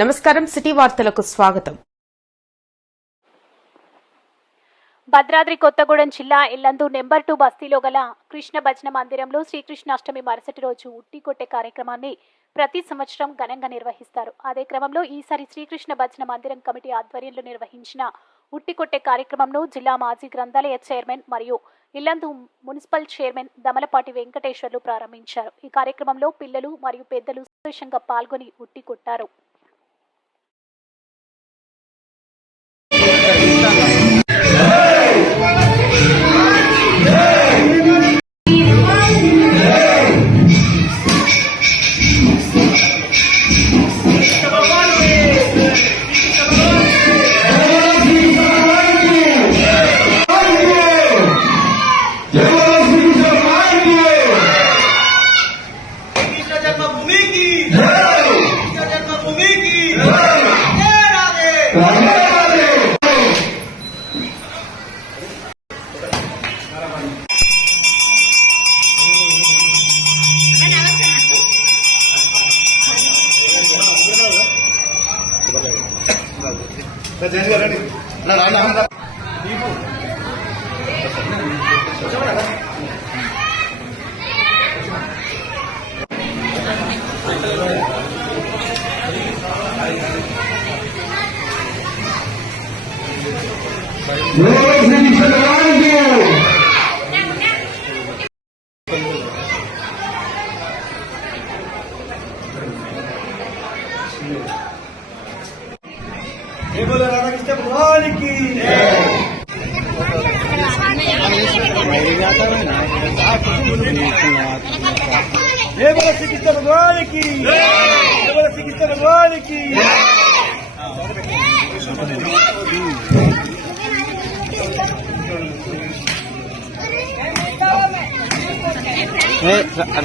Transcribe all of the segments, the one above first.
నమస్కారం సిటీ వార్తలకు స్వాగతం. భద్రాద్రి కొత్తగూడెం జిల్లా ఇల్లందు నెంబర్ 2 బస్తీలో గల కృష్ణ భజన మందిరంలో శ్రీకృష్ణాష్టమి మరుసటి రోజు ఉట్టి కొట్టే కార్యక్రమాన్ని ప్రతి సంవత్సరం ఘనంగా నిర్వహిస్తారు. అదే క్రమంలో ఈసారి శ్రీకృష్ణ భజన మందిరం కమిటీ ఆధ్వర్యంలో నిర్వహించిన ఉట్టి కొట్టే కార్యక్రమంను జిల్లా మాజీ గ్రంథాలయ చైర్మన్ మరియు ఇల్లందు మున్సిపల్ చైర్మన్ దమలపాటి వెంకటేశ్వర్లు ప్రారంభించారు. ఈ కార్యక్రమంలో పిల్లలు మరియు పెద్దలు సంతోషంగా పాల్గొని ఉట్టి కొట్టారు.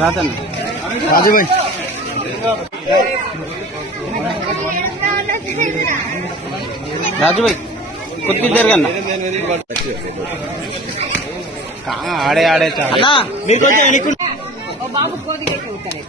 राजन राजू भाई राजू भाई खुद भी देर करना कहाँ आड़े आड़े चाहना बाबू कोदी के उतरे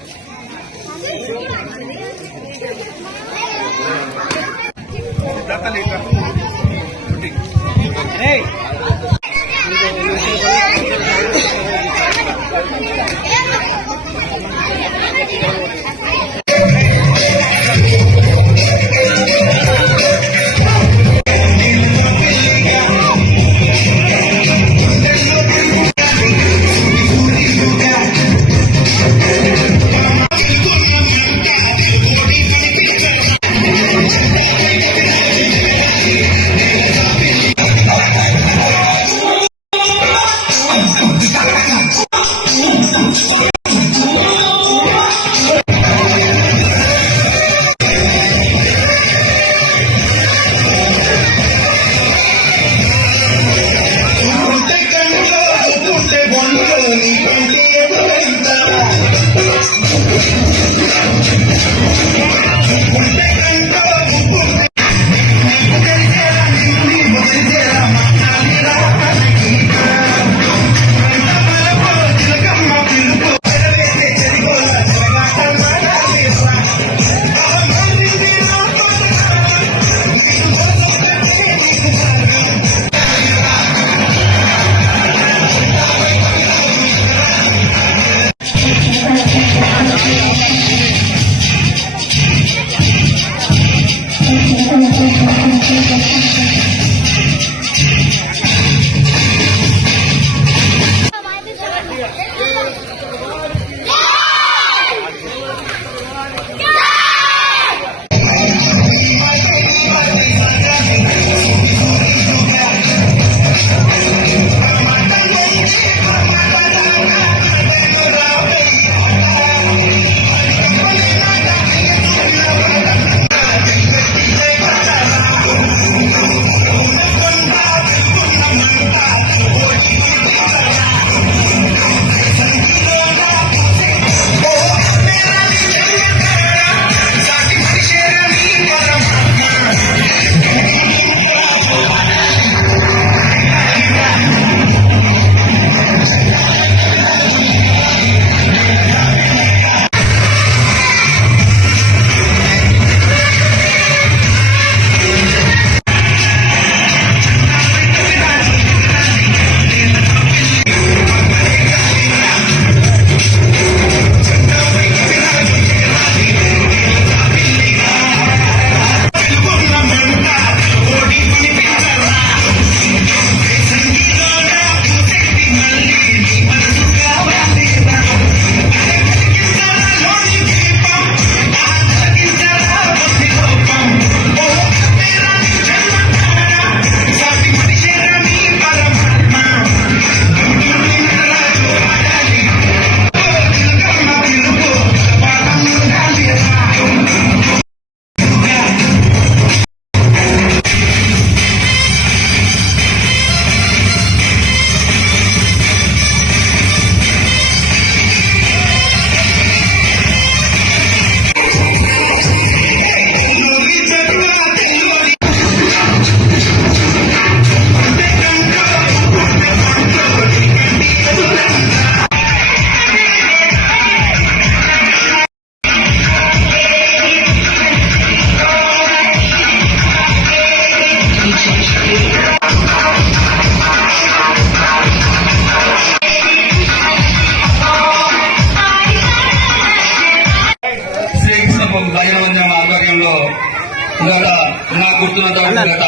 నాకు గుర్తున్నంత గత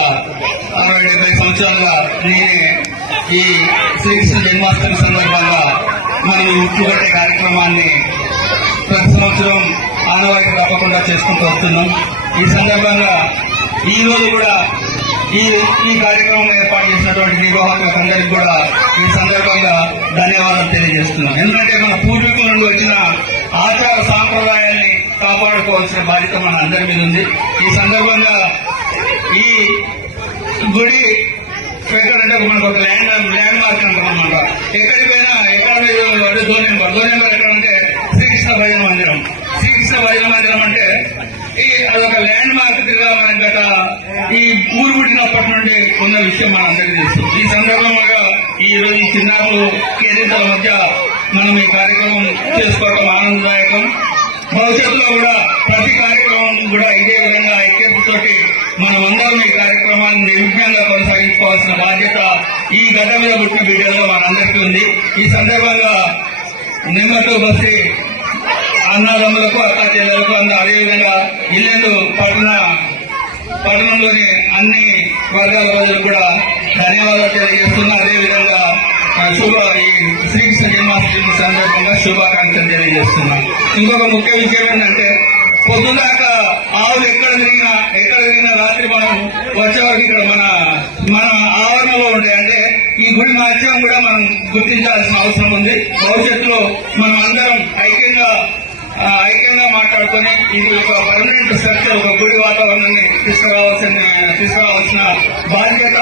60-70 సంవత్సరాలుగా నేనే ఈ శ్రీకృష్ణ జన్మాష్టమి సందర్భంగా మనం ఉట్లు కట్టే కార్యక్రమాన్ని ప్రతి సంవత్సరం ఆనవాయితీ తప్పకుండా చేసుకుంటూ వస్తున్నాం. ఈ సందర్భంగా ఈ రోజు కూడా ఈ కార్యక్రమం ఏర్పాటు చేసినటువంటి నిర్వాహకులకు అందరికీ కూడా ఈ సందర్భంగా ధన్యవాదాలు తెలియజేస్తున్నాం. ఎందుకంటే మన పూర్వీకుల నుండి వచ్చిన ఆచార సాంప్రదాయాల్ని కాపాడుకోవాల్సిన బాధ్యత మన అందరి మీద ఉంది. ఈ సందర్భంగా ఈ గుడి ఎక్కడంటే మనకు ఒక ల్యాండ్ మార్క్ అంటాం అనమాట. ఎక్కడికి పోయినా ఎక్కడ జోన్ నెంబర్ ఎక్కడంటే శ్రీకృష్ణ భజన మందిరం. శ్రీకృష్ణ భజన మందిరం అంటే అదొక ల్యాండ్ మార్క్ గా మనకి గత ఈ ఊరు పుట్టినప్పటి నుండి ఉన్న విషయం మన అందరికీ తెలుసు. ఈ సందర్భంగా ఈ రోజు ఈ చిన్నారులు కేరింతల మధ్య మనం ఈ కార్యక్రమం చేసుకోవడం ఆనందదాయకం. భవిష్యత్తులో కూడా ప్రతి కార్యక్రమం కూడా ఇదే విధంగా ఐక్యతతోటి మనమందరం ఈ కార్యక్రమాన్ని నిర్విఘ్నంగా కొనసాగించుకోవాల్సిన బాధ్యత ఈ గత మీద పుట్టిన బిడ్డల్లో మనందరికీ ఉంది. ఈ సందర్భంగా నెంబర్ 2 బస్సు అన్నదమ్ములకు అక్క చెల్లెలకు అదేవిధంగా ఇల్లెందు పట్టణంలోని అన్ని వర్గాల ప్రజలకు కూడా ధన్యవాదాలు తెలియజేస్తున్నా. అదేవిధంగా ఈ శ్రీకృష్ణ జన్మాష్టమి సందర్భంగా శుభాకాంక్షలు తెలియజేస్తున్నా. ఇంకొక ముఖ్య విషయం ఏంటంటే పొద్దుదాకా ఆవులు ఎక్కడ తిరిగినా రాత్రి మనం వచ్చే వరకు ఇక్కడ మన ఆవరణలో ఉంటాయి. అంటే ఈ గుడి మహత్యం కూడా మనం గుర్తించాల్సిన అవసరం ఉంది. భవిష్యత్తులో మనం అందరం ఐక్యంగా మాట్లాడుకొని ఇది ఒక పర్మనెంట్ స్ట్రక్చర్, ఒక గుడి వాతావరణాన్ని తీసుకురావాల్సిన బాధ్యత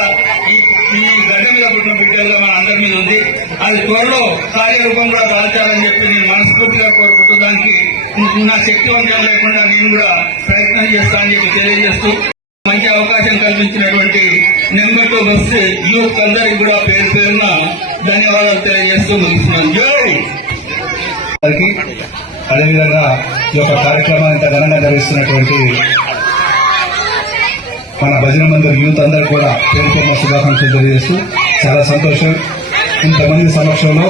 ఈ గడ్డ మీద పుట్టిన బిడ్డల్లో మన అందరి మీద ఉంది. అది త్వరలో కార్యరూపం కూడా దాల్చాలని చెప్పి నేను మనస్ఫూర్తిగా కోరుకుంటూ దానికి నా శక్తివంతం లేకుండా నేను కూడా ప్రయత్నం చేస్తానని చెప్పి తెలియజేస్తూ మంచి అవకాశం కల్పించినటువంటి నెంబర్ 2 బస్సు యూత్ అందరికీ కూడా పేరున ధన్యవాదాలు తెలియజేస్తూ ముగిస్తున్నాను. జై. అదేవిధంగా ఈ యొక్క కార్యక్రమాన్ని ఇంత ఘనంగా నిర్వహిస్తున్నటువంటి మన భజన మందిర్ యూత్ అందరూ కూడా పేరుకున్న శుభాకాంక్షలు తెలియజేస్తూ చాలా సంతోషం. ఇంతమంది సమక్షంలో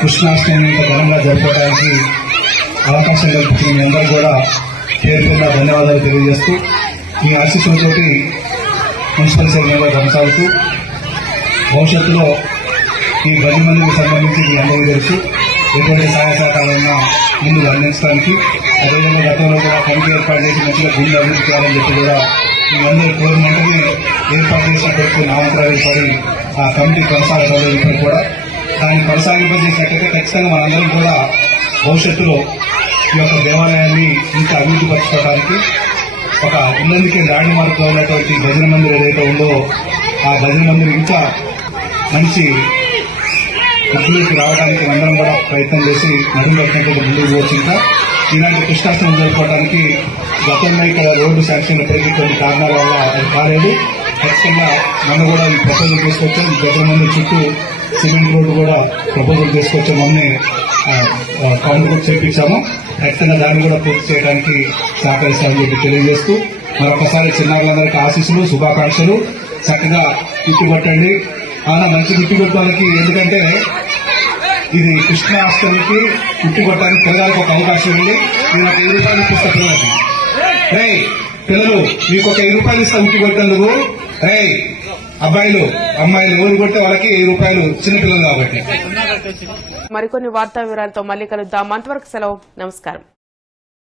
కృష్ణాష్టమి ఇంత ఘనంగా జరుపుకోవడానికి అవకాశం కల్పించిన మీ అందరూ కూడా పేరుకున్న ధన్యవాదాలు తెలియజేస్తూ మీ ఆశీస్సులతోటి మున్సిపల్ సేవగా కొనసాగుతూ భవిష్యత్తులో ఈ భజన మందికి సంబంధించి మీ అందరికీ తెలుసు ఎటువంటి సహాయ సహకారాలన్నా ముందుకు అందించడానికి, అదేవిధంగా గతంలో కూడా కమిటీ ఏర్పాటు చేసి మంచిగా గుండె అభివృద్ధి చేయాలని చెప్పి కూడా మీరందరూ కోరినట్టుగా ఏర్పాటు చేసినప్పటికీ నామంతరాలు పడి ఆ కమిటీ కొనసాగలేదు. ఇప్పుడు కూడా దాన్ని కొనసాగింపజేసినట్లయితే ఖచ్చితంగా మనందరం కూడా భవిష్యత్తులో ఈ యొక్క దేవాలయాన్ని ఇంకా అభివృద్ధి పరచుకోవడానికి ఒక ఇల్లందుకే ల్యాండ్ మార్క్ ఉన్నటువంటి భజన మందిర్ ఏదైతే ఉందో ఆ భజన మందిర్ ఇంకా మంచి వృద్ధిలోకి రావడానికి అందరం కూడా ప్రయత్నం చేసి నడుము పెట్టినట్టు ముందుకు పోవచ్చు. ఇంకా ఇలాంటి కృష్ణాష్టమి జరుపుకోవడానికి గతంలో ఇక్కడ రోడ్డు శాంక్షన్ ఇప్పటికీ కొన్ని కారణాల వల్ల అది కాలేదు. ఖచ్చితంగా మనం కూడా ఈ ప్రపోజల్ తీసుకొచ్చాం. ఈ గత మంది చుట్టూ సిమెంట్ రోడ్డు కూడా ప్రపోజల్ తీసుకొచ్చాం. మొన్నే కౌంట్ కూడా చేయించాము. ఖచ్చితంగా దాన్ని కూడా పూర్తి చేయడానికి సహకరిస్తామని చెప్పి తెలియజేస్తూ మరొకసారి చిన్నారులందరికీ ఆశీస్సులు, శుభాకాంక్షలు. చక్కగా ఇట్టుకొట్టండి. మంచి గుర్తు కొట్టడానికి, ఎందుకంటే ఇది కృష్ణాష్టమికి గుర్తు కొట్టడానికి పిల్లలకు ఒక అవకాశం ఉంది. నేను ఒక 1000 రూపాయలు ఇస్తా పిల్లలకి. పిల్లలు మీకు ఒక 1000 రూపాయలు ఇస్తా గుర్తు కొట్టేందుకు. అబ్బాయిలు అమ్మాయిలు ఎవరు కొట్టే వాళ్ళకి 1000 రూపాయలు, చిన్నపిల్లలు కాబట్టి. మరికొన్ని వార్తా వివరాలతో మళ్ళీ కలుద్దాం. అంతవరకు సెలవు. నమస్కారం.